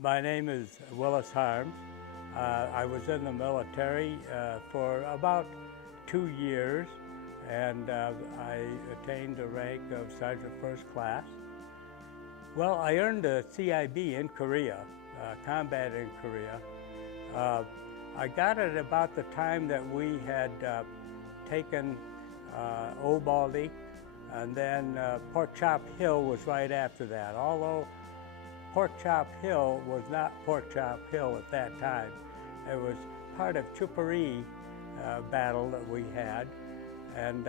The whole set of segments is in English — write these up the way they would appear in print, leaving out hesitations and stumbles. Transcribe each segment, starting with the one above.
My name is Willis Harmes. I was in the military for about 2 years, and I attained the rank of Sergeant First Class. Well, I earned a CIB in Korea, combat in Korea. I got it about the time that we had taken Old Baldy, and then Pork Chop Hill was right after that. Although Pork Chop Hill was not Pork Chop Hill at that time. It was part of Chupari battle that we had, and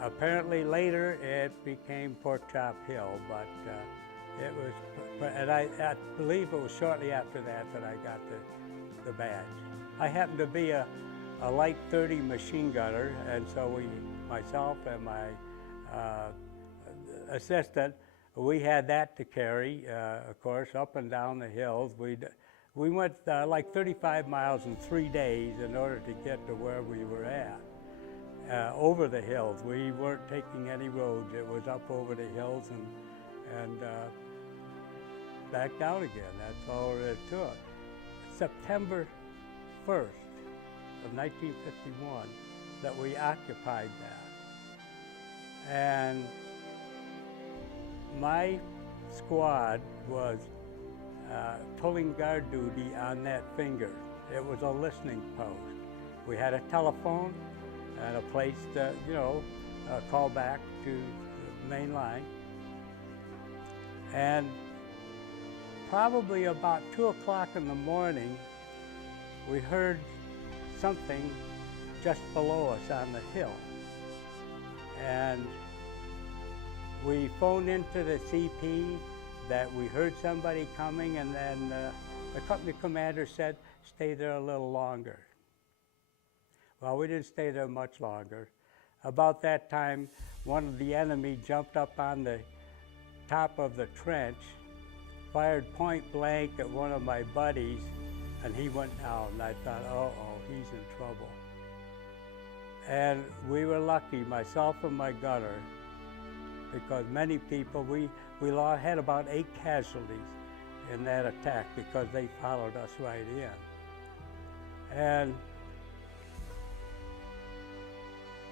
apparently later it became Pork Chop Hill, but it was, and I believe it was shortly after that that I got the badge. I happened to be a light 30 machine gunner, and so myself and my assistant, we had that to carry, of course, up and down the hills. We went like 35 miles in 3 days in order to get to where we were at, over the hills. We weren't taking any roads. It was up over the hills and back down again. That's all there is to it. September 1st of 1951 that we occupied that. And my squad was pulling guard duty on that finger. It was a listening post. We had a telephone and a place to, call back to the main line. And probably about 2 o'clock in the morning, we heard something just below us on the hill. And we phoned into the CP that we heard somebody coming, and then the company commander said, stay there a little longer. Well, we didn't stay there much longer. About that time, one of the enemy jumped up on the top of the trench, fired point blank at one of my buddies, and he went down. And I thought, uh-oh, he's in trouble. And we were lucky, myself and my gunner, because many people, we had about 8 casualties in that attack because they followed us right in. And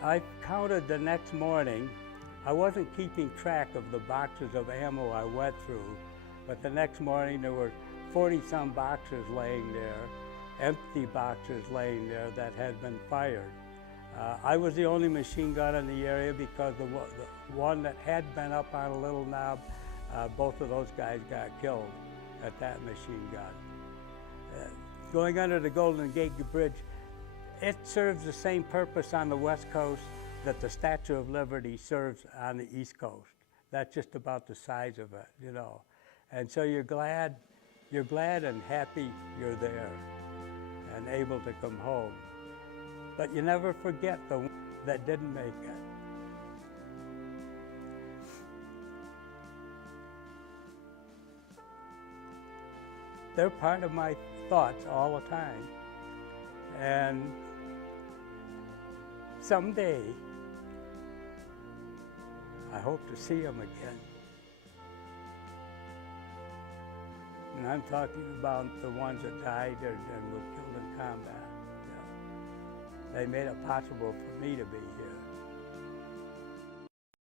I counted the next morning. I wasn't keeping track of the boxes of ammo I went through, but the next morning there were 40-some boxes laying there, empty boxes laying there that had been fired. I was the only machine gun in the area because the one that had been up on a little knob, both of those guys got killed at that machine gun. Going under the Golden Gate Bridge, it serves the same purpose on the West Coast that the Statue of Liberty serves on the East Coast. That's just about the size of it, And so you're glad and happy you're there and able to come home. But you never forget the ones that didn't make it. They're part of my thoughts all the time. And someday, I hope to see them again. And I'm talking about the ones that died and were killed in combat. They made it possible for me to be here.